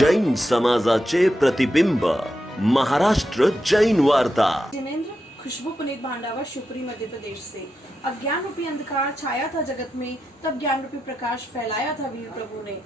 जैन समाजाचे प्रतिबिंब महाराष्ट्र जैन वार्ता। जिनेंद्र खुशबू पुनीत भांडावर शिवपुरी मध्य प्रदेश से। अज्ञान रूपी अंधकार छाया था जगत में, तब ज्ञान रूपी प्रकाश फैलाया था वीर प्रभु ने।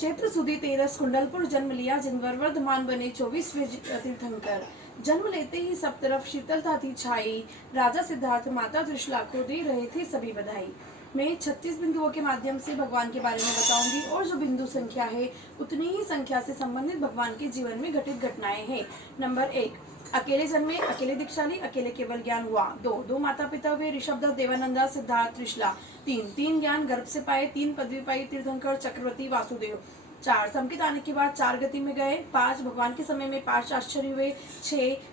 चैत्र सुदी 13 कुंडलपुर जन्म लिया, जिनवर वर्धमान बने 24वें तीर्थंकर। जन्म लेते ही सब तरफ शीतलता थी छाई, राजा सिद्धार्थ माता त्रिशला को दे रहे थे सभी बधाई। मैं 36 बिंदुओं के माध्यम से भगवान के बारे में बताऊंगी, और जो बिंदु संख्या है उतनी ही संख्या से संबंधित भगवान के जीवन में घटित घटनाएं हैं। नंबर 1, अकेले जन्मे, अकेले दीक्षाली, अकेले केवल ज्ञान हुआ। 2 माता पिता हुए, ऋषभदेव, देवानंदा, सिद्धार्थ, त्रिशला। 3 ज्ञान गर्भ से पाए, 3 पदवी पाई, तीर्थंकर, चक्रवर्ती, वासुदेव। 4 संकित आने के बाद 4 गति में गए। 5 भगवान के समय में 5 आश्चर्य हुए।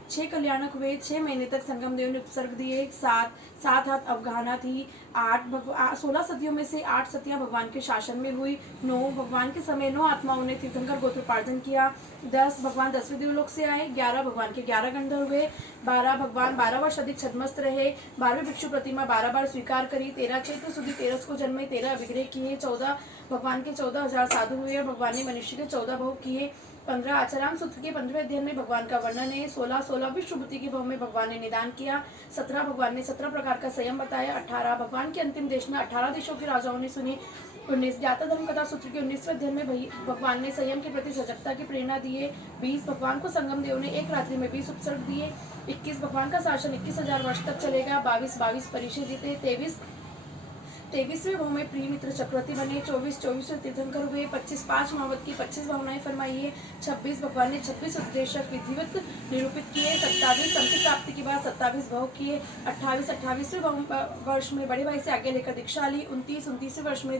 6 कल्याणक हुए, 6 महीने तक संगम देव ने उपसर्ग दिए। 7 हाथ अवगाहना थी। 16 सदियों में से 8 सतियां भगवान के शासन में हुई। 9 भगवान के समय 9 आत्माओं ने तीर्थंकर गोत्रोपार्जन किया। 10 भगवान 10वें देवलोक से आए। 11 भगवान के 11 गंधर्व हुए। 12 भगवान 12 वर्ष अधिक छद्मस्त रहे। 12वें भिक्षु प्रतिमा 12 बार स्वीकार करी। 13 चैत्र सुदी 13 को जन्मे, 13 विग्रह किए। 14 भगवान के 14,000 साधु हुए, और भगवान ने मनुष्य के 14 भोग किए। 15 आचरण सूत्र के 15वें अध्ययन में भगवान का वर्णन है। 16 विश्वभूति के भव में भगवान ने निदान किया। 17 भगवान ने 17 प्रकार का संयम बताया। 18 भगवान की अंतिम देशना 18 देशों के राजाओं ने सुनी। 19 ज्ञाता धर्म कथा सूत्र के 19वें अध्ययन में भगवान ने संयम के प्रति सजगता की प्रेरणा दिए। 20 भगवान को संगम देव ने एक रात्रि में 20 उपसर्ग दिए। 21 भगवान का शासन 21,000 वर्ष तक चलेगा। 22 परिचय जीते। 23वें भव में प्रिय मित्र चक्रवर्ती बने। 24वें तीर्थंकर हुए। 25 5 मावत की 25 भावनाएं फरमाई है। 26 भगवान ने 26 उपदेशक विधिवत निरूपित किए। 27 संकित प्राप्ति के बाद 27 भोग किए। 28वें वर्ष में बड़े भाई से आगे लेकर दीक्षा ली। 29वें वर्ष में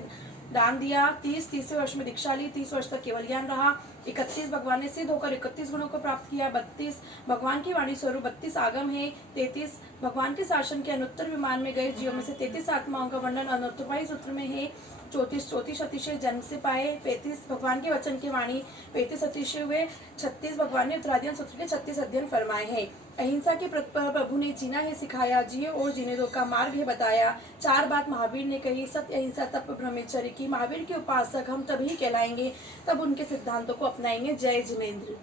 दान दिया। 30वें वर्ष में दीक्षा ली। 30 वर्ष तक केवल ज्ञान रहा। 31 भगवान ने सिद्ध होकर 31 गुणों को प्राप्त किया। 32 भगवान की वाणी स्वरूप 32 आगम है। 33 भगवान के शासन के अनुत्तर विमान में गए जीवों में से 33 आत्माओं का वर्णन अनुत्तरपाई सूत्र में है। 34 अतिशय जन्म से पाए। 35 भगवान के वचन की वाणी 35 अतिशय हुए। 36 भगवान ने उत्तराध्ययन सूत्र के 36 अध्ययन फरमाए हैं। अहिंसा के प्रभु ने जीना है सिखाया, जियो और जीने दो का मार्ग है बताया। 4 बात महावीर ने कही, सत्य, अहिंसा, तप, ब्रह्मचर्य की। महावीर के उपासक हम तभी कहलाएंगे, तब उनके सिद्धांतों को अपनाएंगे। जय जिनेंद्र।